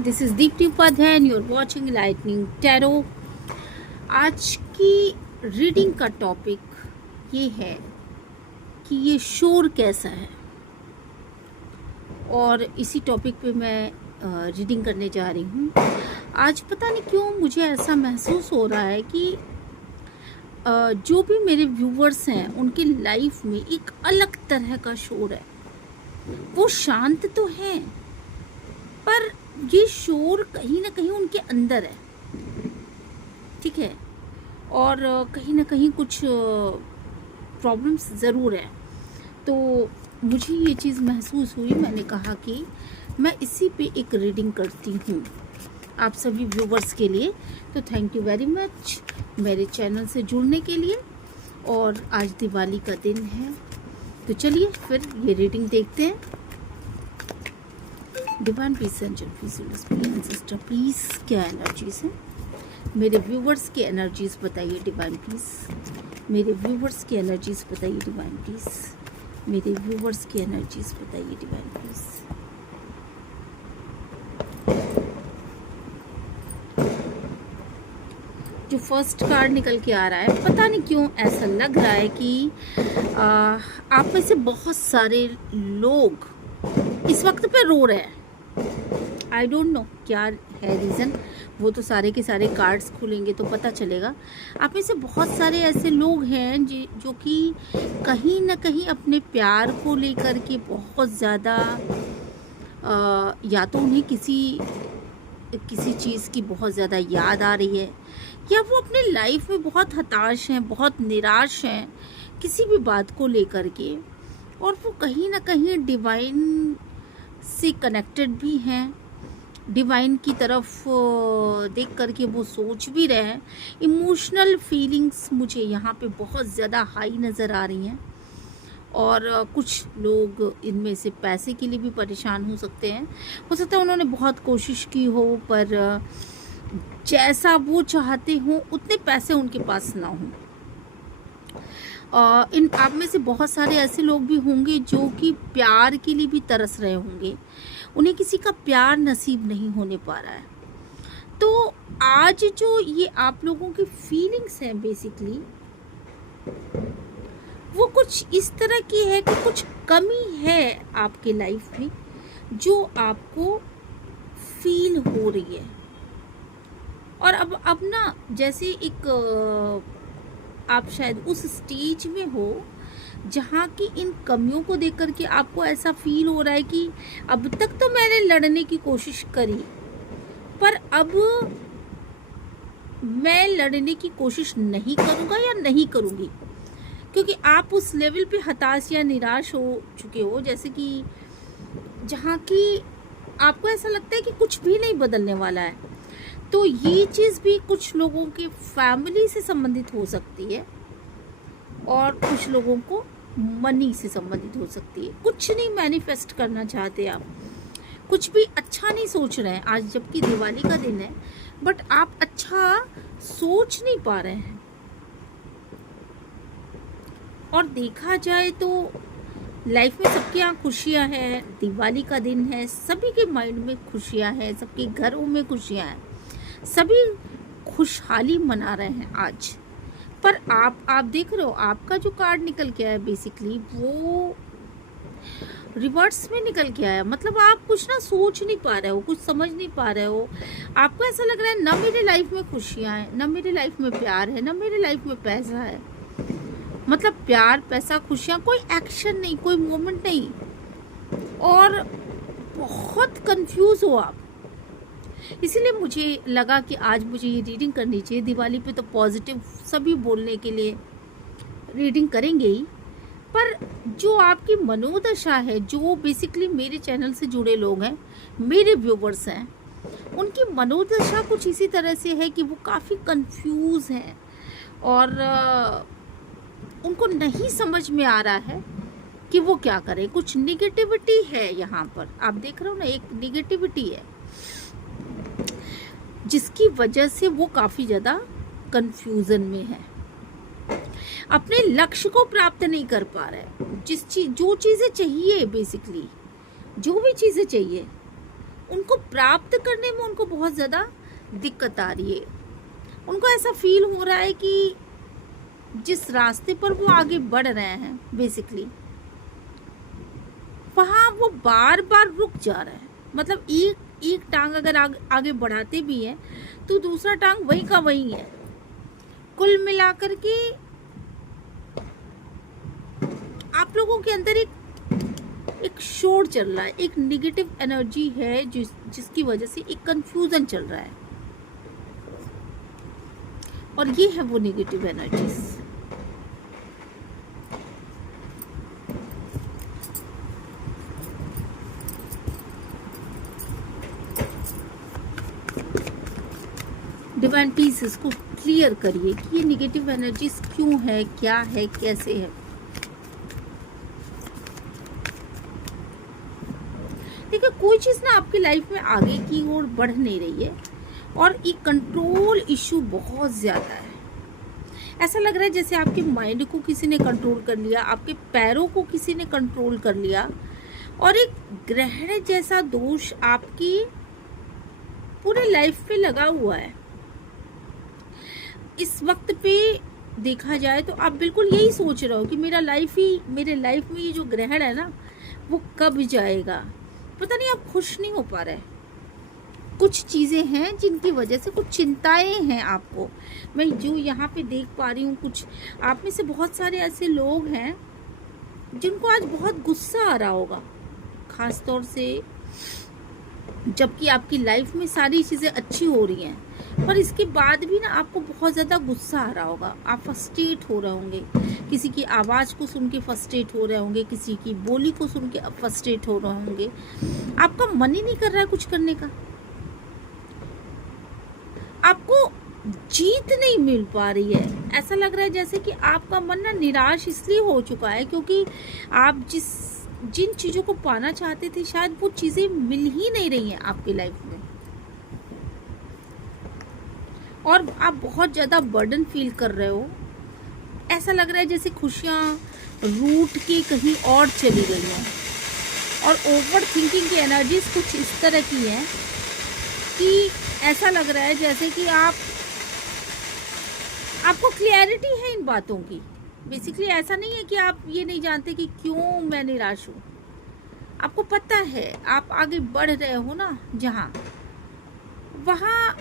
This is Deepti Upadhyay and you are watching Lightning Tarot. आज की reading का टॉपिक ये है कि ये शोर कैसा है, और इसी टॉपिक पे मैं रीडिंग करने जा रही हूँ। आज पता नहीं क्यों मुझे ऐसा महसूस हो रहा है कि जो भी मेरे व्यूवर्स हैं उनकी लाइफ में एक अलग तरह का शोर है। वो शांत तो हैं, पर ये शोर कहीं ना कहीं उनके अंदर है, ठीक है, और कहीं ना कहीं कुछ प्रॉब्लम्स ज़रूर है। तो मुझे ये चीज़ महसूस हुई, मैंने कहा कि मैं इसी पे एक रीडिंग करती हूँ आप सभी व्यूवर्स के लिए। तो थैंक यू वेरी मच मेरे चैनल से जुड़ने के लिए। और आज दिवाली का दिन है, तो चलिए फिर ये रीडिंग देखते हैं। Divine peace angel ancestor please, क्या एनर्जीज हैं मेरे व्यूवर्स की? एनर्जीज बताइए डिवाइन प्लीज। मेरे व्यूवर्स की एनर्जीज बताइए डिवाइन प्लीज। मेरे व्यूवर्स की एनर्जीज बताइए डिवाइन प्लीज। जो फर्स्ट कार्ड निकल के आ रहा है, पता नहीं क्यों ऐसा लग रहा है कि आप में से बहुत सारे लोग इस वक्त पे रो रहे हैं। आई डोंट नो क्या है रीज़न, वो तो सारे के सारे कार्ड्स खुलेंगे तो पता चलेगा। आप में से बहुत सारे ऐसे लोग हैं जो कि कहीं ना कहीं अपने प्यार को लेकर के बहुत ज़्यादा या तो उन्हें किसी चीज़ की बहुत ज़्यादा याद आ रही है, या वो अपने लाइफ में बहुत हताश हैं, बहुत निराश हैं किसी भी बात को लेकर के, और वो कहीं ना कहीं डिवाइन से कनेक्टेड भी हैं। डिवाइन की तरफ देख करके वो सोच भी रहे हैं। इमोशनल फीलिंग्स मुझे यहाँ पे बहुत ज़्यादा हाई नज़र आ रही हैं। और कुछ लोग इनमें से पैसे के लिए भी परेशान हो सकते हैं। हो सकता है उन्होंने बहुत कोशिश की हो, पर जैसा वो चाहते हो उतने पैसे उनके पास ना हों। इन आप में से बहुत सारे ऐसे लोग भी होंगे जो कि प्यार के लिए भी तरस रहे होंगे, उन्हें किसी का प्यार नसीब नहीं होने पा रहा है। तो आज जो ये आप लोगों की फीलिंग्स हैं बेसिकली, वो कुछ इस तरह की है कि कुछ कमी है आपके लाइफ में जो आपको फील हो रही है। और अब ना जैसे एक आप शायद उस स्टेज में हो जहाँ की इन कमियों को देख करके आपको ऐसा फील हो रहा है कि अब तक तो मैंने लड़ने की कोशिश करी, पर अब मैं लड़ने की कोशिश नहीं करूँगा या नहीं करूँगी, क्योंकि आप उस लेवल पे हताश या निराश हो चुके हो, जैसे कि जहाँ की आपको ऐसा लगता है कि कुछ भी नहीं बदलने वाला है। तो ये चीज़ भी कुछ लोगों के फैमिली से संबंधित हो सकती है, और कुछ लोगों को मनी से संबंधित हो सकती है। कुछ नहीं मैनिफेस्ट करना चाहते आप, कुछ भी अच्छा नहीं सोच रहे हैं आज, जबकि दिवाली का दिन है, बट आप अच्छा सोच नहीं पा रहे हैं। और देखा जाए तो लाइफ में सबके यहाँ खुशियाँ हैं, दिवाली का दिन है, सभी के माइंड में खुशियाँ हैं, सबके घरों में खुशियाँ हैं, सभी खुशहाली मना रहे हैं आज। पर आप देख रहे हो, आपका जो कार्ड निकल के आया बेसिकली वो रिवर्स में निकल के आया। मतलब आप कुछ ना सोच नहीं पा रहे हो, कुछ समझ नहीं पा रहे हो। आपको ऐसा लग रहा है ना मेरे लाइफ में खुशियाँ हैं, ना मेरे लाइफ में प्यार है, ना मेरे लाइफ में पैसा है। मतलब प्यार, पैसा, खुशियाँ, कोई एक्शन नहीं, कोई मोमेंट नहीं, और बहुत कंफ्यूज हो आप। इसीलिए मुझे लगा कि आज मुझे ये रीडिंग करनी चाहिए। दिवाली पे तो पॉजिटिव सभी बोलने के लिए रीडिंग करेंगे ही, पर जो आपकी मनोदशा है, जो बेसिकली मेरे चैनल से जुड़े लोग हैं, मेरे व्यूवर्स हैं, उनकी मनोदशा कुछ इसी तरह से है कि वो काफ़ी कंफ्यूज हैं, और उनको नहीं समझ में आ रहा है कि वो क्या करें। कुछ निगेटिविटी है यहाँ पर, आप देख रहे हो ना, एक निगेटिविटी है जिसकी वजह से वो काफ़ी ज़्यादा कंफ्यूजन में है, अपने लक्ष्य को प्राप्त नहीं कर पा रहे। जो चीज़ें चाहिए बेसिकली, जो भी चीज़ें चाहिए उनको प्राप्त करने में उनको बहुत ज़्यादा दिक्कत आ रही है। उनको ऐसा फील हो रहा है कि जिस रास्ते पर वो आगे बढ़ रहे हैं बेसिकली, वहाँ वो बार बार रुक जा रहा है। मतलब एक टांग अगर आगे बढ़ाते भी हैं तो दूसरा टांग वहीं का वहीं है। कुल मिलाकर के आप लोगों के अंदर एक शोर चल रहा है, एक निगेटिव एनर्जी है जिसकी वजह से एक कंफ्यूजन चल रहा है, और ये है वो निगेटिव एनर्जीज। डिवाइन पीस इसको क्लियर करिए कि ये निगेटिव एनर्जीज क्यों है, क्या है, कैसे है। देखिए, कोई चीज़ ना आपकी लाइफ में आगे की ओर बढ़ नहीं रही है, और एक कंट्रोल इशू बहुत ज़्यादा है। ऐसा लग रहा है जैसे आपके माइंड को किसी ने कंट्रोल कर लिया, आपके पैरों को किसी ने कंट्रोल कर लिया, और एक ग्रहण जैसा दोष आपकी पूरे लाइफ पे लगा हुआ है। इस वक्त पे देखा जाए तो आप बिल्कुल यही सोच रहे हो कि मेरे लाइफ में ये जो ग्रहण है ना, वो कब जाएगा। पता नहीं, आप खुश नहीं हो पा रहे। कुछ चीज़ें हैं जिनकी वजह से कुछ चिंताएं हैं आपको। मैं जो यहाँ पे देख पा रही हूँ, कुछ आप में से बहुत सारे ऐसे लोग हैं जिनको आज बहुत गुस्सा आ रहा होगा, ख़ास तौर से जबकि आपकी लाइफ में सारी चीज़ें अच्छी हो रही हैं, पर इसके बाद भी ना आपको बहुत ज़्यादा गुस्सा आ रहा होगा। आप फ्रस्ट्रेट हो रहे होंगे, किसी की आवाज़ को सुन के फ्रस्ट्रेट हो रहे होंगे, किसी की बोली को सुन के फ्रस्ट्रेट हो रहे होंगे। आपका मन ही नहीं कर रहा है कुछ करने का, आपको जीत नहीं मिल पा रही है। ऐसा लग रहा है जैसे कि आपका मन ना निराश इसलिए हो चुका है क्योंकि आप जिन चीज़ों को पाना चाहते थे, शायद वो चीज़ें मिल ही नहीं रही हैं आपकी लाइफ में, और आप बहुत ज़्यादा बर्डन फील कर रहे हो। ऐसा लग रहा है जैसे खुशियाँ रूट के कहीं और चली गई हैं, और ओवर थिंकिंग की एनर्जीज कुछ इस तरह की है कि ऐसा लग रहा है जैसे कि आपको क्लैरिटी है इन बातों की। बेसिकली ऐसा नहीं है कि आप ये नहीं जानते कि क्यों मैं निराश हूँ, आपको पता है। आप आगे बढ़ रहे हो ना, जहाँ वहाँ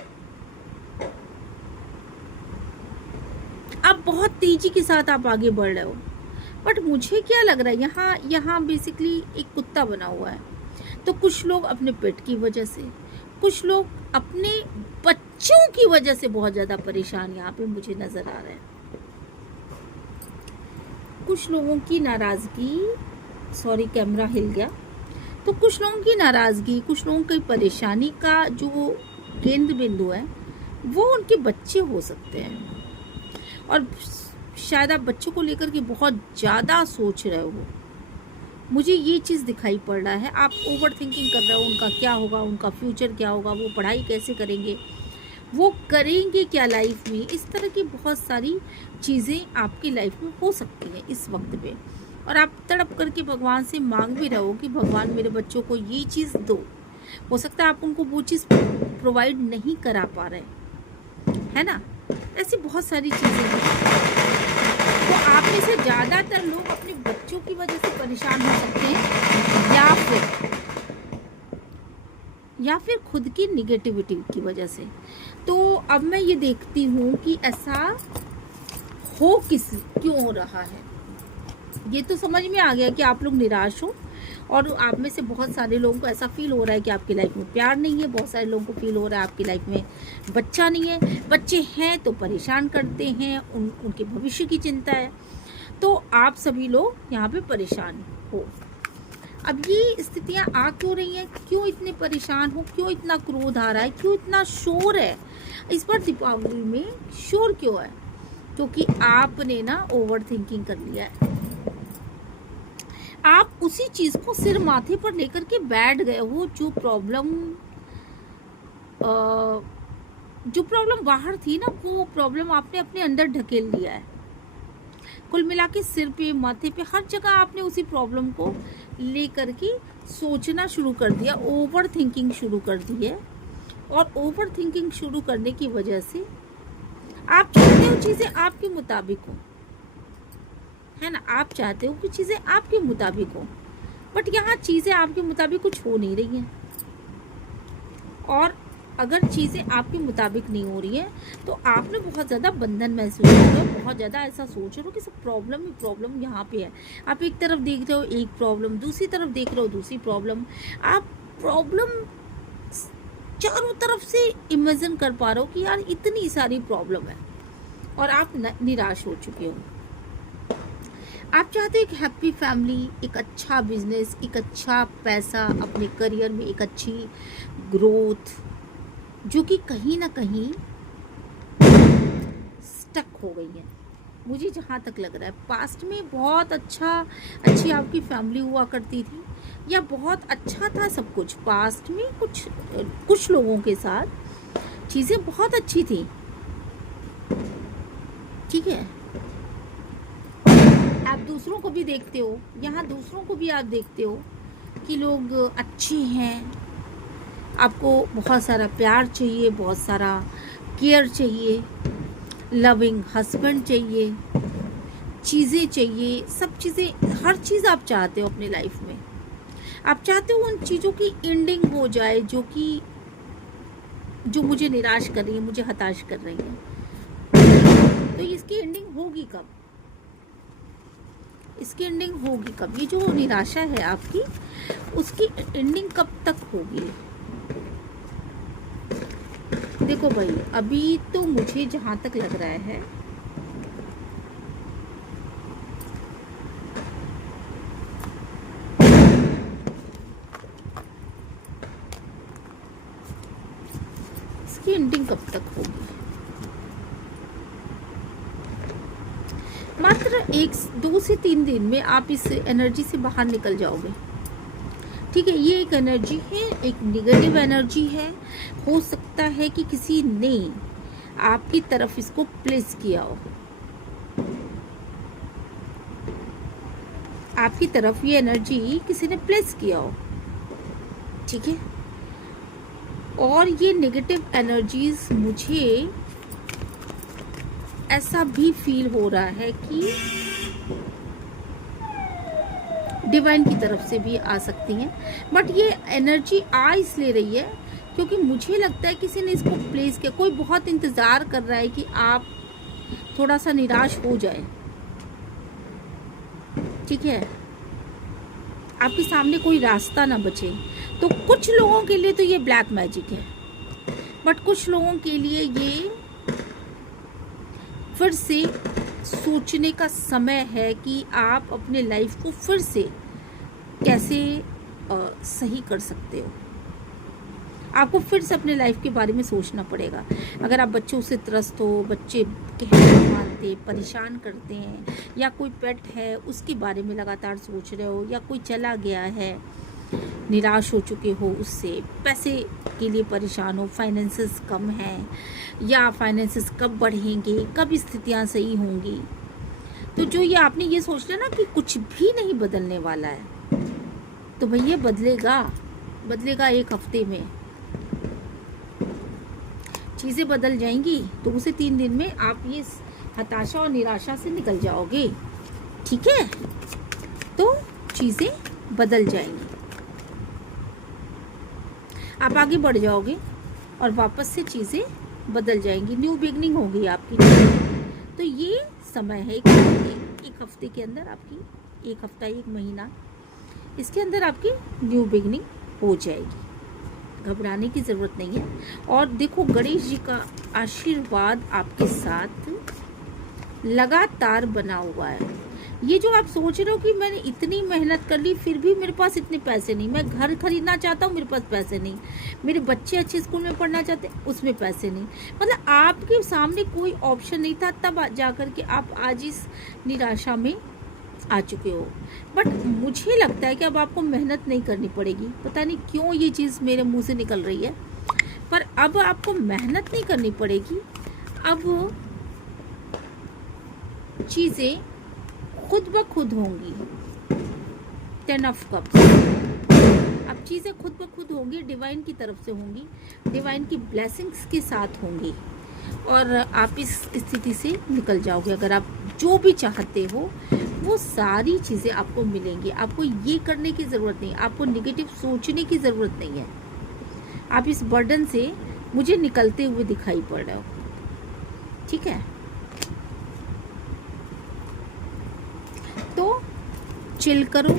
आप बहुत तेजी के साथ आप आगे बढ़ रहे हो। बट मुझे क्या लग रहा है, यहाँ बेसिकली एक कुत्ता बना हुआ है। तो कुछ लोग अपने पेट की वजह से, कुछ लोग अपने बच्चों की वजह से बहुत ज़्यादा परेशान यहाँ पे मुझे नज़र आ रहे हैं। कुछ लोगों की नाराज़गी, सॉरी कैमरा हिल गया, तो कुछ लोगों की नाराज़गी, कुछ लोगों की परेशानी का जो केंद्र बिंदु है वो उनके बच्चे हो सकते हैं, और शायद आप बच्चों को लेकर के बहुत ज़्यादा सोच रहे हो। मुझे ये चीज़ दिखाई पड़ रहा है, आप ओवर थिंकिंग कर रहे हो, उनका क्या होगा, उनका फ्यूचर क्या होगा, वो पढ़ाई कैसे करेंगे, वो करेंगे क्या लाइफ में। इस तरह की बहुत सारी चीज़ें आपकी लाइफ में हो सकती हैं इस वक्त पे, और आप तड़प करके भगवान से मांग भी रहे हो कि भगवान मेरे बच्चों को ये चीज़ दो। हो सकता है आप उनको वो चीज़ प्रोवाइड नहीं करा पा रहे, है ना। ऐसी बहुत सारी चीज़ें हैं। तो आप में से ज़्यादातर लोग अपने बच्चों की वजह से परेशान हो सकते हैं, या फिर खुद की निगेटिविटी की वजह से। तो अब मैं ये देखती हूँ कि ऐसा क्यों हो रहा है। ये तो समझ में आ गया कि आप लोग निराश हो, और आप में से बहुत सारे लोगों को ऐसा फील हो रहा है कि आपकी लाइफ में प्यार नहीं है। बहुत सारे लोगों को फील हो रहा है आपकी लाइफ में बच्चा नहीं है, बच्चे हैं तो परेशान करते हैं, उनके भविष्य की चिंता है। तो आप सभी लोग यहाँ पे परेशान हो। अब ये स्थितियाँ आ क्यों रही हैं, क्यों इतने परेशान हो, क्यों इतना क्रोध आ रहा है, क्यों इतना शोर है इस बार दीपावली में? शोर क्यों है? क्योंकि आपने ना ओवर थिंकिंग कर लिया है। आप उसी चीज को सिर माथे पर लेकर के बैठ गए हो, जो प्रॉब्लम बाहर थी ना, वो प्रॉब्लम आपने अपने अंदर ढकेल लिया है। कुल मिला के सिर पे, माथे पे, हर जगह आपने उसी प्रॉब्लम को लेकर के सोचना शुरू कर दिया, ओवर थिंकिंग शुरू कर दी है। और ओवर थिंकिंग शुरू करने की वजह से आप चाहते हो चीज़ें आपके मुताबिक हो, है ना, आप चाहते हो कि चीज़ें आपके मुताबिक हो, बट यहाँ चीज़ें आपके मुताबिक कुछ हो नहीं रही हैं। और अगर चीज़ें आपके मुताबिक नहीं हो रही हैं तो आपने बहुत ज़्यादा बंधन महसूस कर रहे हो, बहुत ज़्यादा ऐसा सोच रहे हो कि सब प्रॉब्लम ही प्रॉब्लम यहाँ पे है। आप एक तरफ देख रहे हो एक प्रॉब्लम, दूसरी तरफ देख रहे हो दूसरी प्रॉब्लम, आप प्रॉब्लम चारों तरफ से इमेजिन कर पा रहे हो कि यार इतनी सारी प्रॉब्लम है, और आप निराश हो चुके हो। आप चाहते हो एक हैप्पी फैमिली, एक अच्छा बिजनेस, एक अच्छा पैसा, अपने करियर में एक अच्छी ग्रोथ, जो कि कहीं ना कहीं स्टक हो गई है। मुझे जहाँ तक लग रहा है पास्ट में बहुत अच्छी आपकी फैमिली हुआ करती थी, या बहुत अच्छा था सब कुछ पास्ट में, कुछ लोगों के साथ चीज़ें बहुत अच्छी थी, ठीक है। आप दूसरों को भी देखते हो, यहाँ दूसरों को भी आप देखते हो कि लोग अच्छे हैं, आपको बहुत सारा प्यार चाहिए, बहुत सारा केयर चाहिए, लविंग हस्बैंड चाहिए, चीज़ें चाहिए, सब चीज़ें, हर चीज़ आप चाहते हो अपनी लाइफ में। आप चाहते हो उन चीज़ों की एंडिंग हो जाए जो मुझे निराश कर रही है, मुझे हताश कर रही है। तो इसकी एंडिंग होगी कब? इसकी एंडिंग होगी कब? ये जो निराशा है आपकी, उसकी एंडिंग कब तक होगी? देखो भाई, अभी तो मुझे जहां तक लग रहा है इसकी एंडिंग कब तक होगी? मात्र 1-2 से 3 दिन में आप इस एनर्जी से बाहर निकल जाओगे, ठीक है। ये एक एनर्जी है, एक निगेटिव एनर्जी है। हो सकता है कि किसी ने आपकी तरफ इसको प्लेस किया हो, आपकी तरफ ये एनर्जी किसी ने प्लेस किया हो, ठीक है। और ये नेगेटिव एनर्जीज मुझे ऐसा भी फील हो रहा है कि डिवाइन की तरफ से भी आ सकती हैं, बट ये एनर्जी आ इसलिए रही है क्योंकि मुझे लगता है किसी ने इसको प्लेस किया, कोई बहुत इंतज़ार कर रहा है कि आप थोड़ा सा निराश हो जाए, ठीक है, आपके सामने कोई रास्ता ना बचे। तो कुछ लोगों के लिए तो ये ब्लैक मैजिक है, बट कुछ लोगों के लिए ये फिर से सोचने का समय है कि आप अपने लाइफ को फिर से कैसे सही कर सकते हो। आपको फिर से अपने लाइफ के बारे में सोचना पड़ेगा। अगर आप बच्चों से त्रस्त हो, बच्चे कहना मानते, परेशान करते हैं, या कोई पेट है उसके बारे में लगातार सोच रहे हो, या कोई चला गया है, निराश हो चुके हो उससे, पैसे के लिए परेशान हो, फाइनेंसेस कम हैं, या फाइनेंसेस कब बढ़ेंगे, कब स्थितियां सही होंगी, तो जो ये आपने ये सोच लिया ना कि कुछ भी नहीं बदलने वाला है, तो भैया बदलेगा 1 हफ्ते में चीज़ें बदल जाएंगी। 2 से 3 दिन में आप ये हताशा और निराशा से निकल जाओगे, ठीक है। तो चीज़ें बदल जाएंगी, आप आगे बढ़ जाओगे और वापस से चीज़ें बदल जाएंगी, न्यू बिगनिंग होगी आपकी। तो ये समय है एक हफ्ते के अंदर, आपकी 1 हफ्ता 1 महीना, इसके अंदर आपकी न्यू बिगनिंग हो जाएगी, घबराने की ज़रूरत नहीं है। और देखो, गणेश जी का आशीर्वाद आपके साथ लगातार बना हुआ है। ये जो आप सोच रहे हो कि मैंने इतनी मेहनत कर ली फिर भी मेरे पास इतने पैसे नहीं, मैं घर खरीदना चाहता हूँ मेरे पास पैसे नहीं, मेरे बच्चे अच्छे स्कूल में पढ़ना चाहते उसमें पैसे नहीं, मतलब आपके सामने कोई ऑप्शन नहीं था, तब जाकर के आप आज इस निराशा में आ चुके हो। बट मुझे लगता है कि अब आपको मेहनत नहीं करनी पड़ेगी। पता नहीं क्यों ये चीज़ मेरे मुंह से निकल रही है, पर अब आपको मेहनत नहीं करनी पड़ेगी। अब चीज़ें खुद ब खुद होंगी। 10 ऑफ कप्स, अब चीज़ें खुद ब खुद होंगी, डिवाइन की तरफ से होंगी, डिवाइन की ब्लेसिंग्स के साथ होंगी और आप इस स्थिति से निकल जाओगे। अगर आप जो भी चाहते हो वो सारी चीज़ें आपको मिलेंगी। आपको ये करने की ज़रूरत नहीं, आपको नेगेटिव सोचने की ज़रूरत नहीं है। आप इस बर्डन से मुझे निकलते हुए दिखाई पड़ रहे हो, ठीक है? तो चिल करो,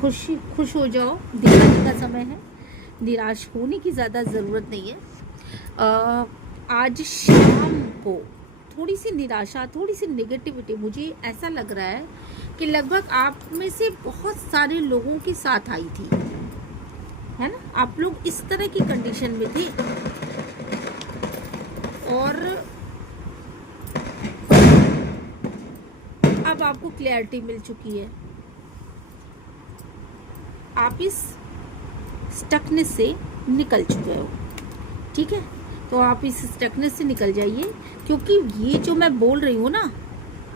खुश हो जाओ। दिवाली का समय है, निराश होने की ज़्यादा ज़रूरत नहीं है। आज शाम को थोड़ी सी निराशा, थोड़ी सी नेगेटिविटी, मुझे ऐसा लग रहा है कि लगभग आप में से बहुत सारे लोगों के साथ आई थी, है ना? आप लोग इस तरह की कंडीशन में थे और अब आपको क्लैरिटी मिल चुकी है। आप इस स्टकनेस से निकल चुके हो, ठीक है? तो आप इस स्टकनेस से निकल जाइए, क्योंकि ये जो मैं बोल रही हूँ ना,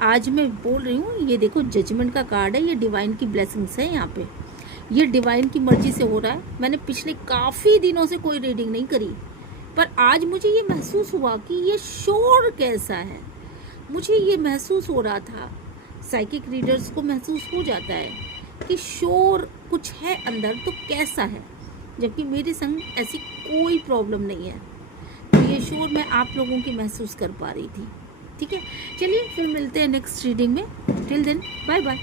आज मैं बोल रही हूँ, ये देखो जजमेंट का कार्ड है, ये डिवाइन की ब्लेसिंग्स है। यहाँ पे ये डिवाइन की मर्जी से हो रहा है। मैंने पिछले काफ़ी दिनों से कोई रीडिंग नहीं करी, पर आज मुझे ये महसूस हुआ कि ये शोर कैसा है। मुझे ये महसूस हो रहा था, साइकिक रीडर्स को महसूस हो जाता है कि शोर कुछ है अंदर, तो कैसा है, जबकि मेरे संग ऐसी कोई प्रॉब्लम नहीं है। तो ये शोर मैं आप लोगों की महसूस कर पा रही थी, ठीक है? चलिए फिर मिलते हैं नेक्स्ट रीडिंग में। Till then bye bye.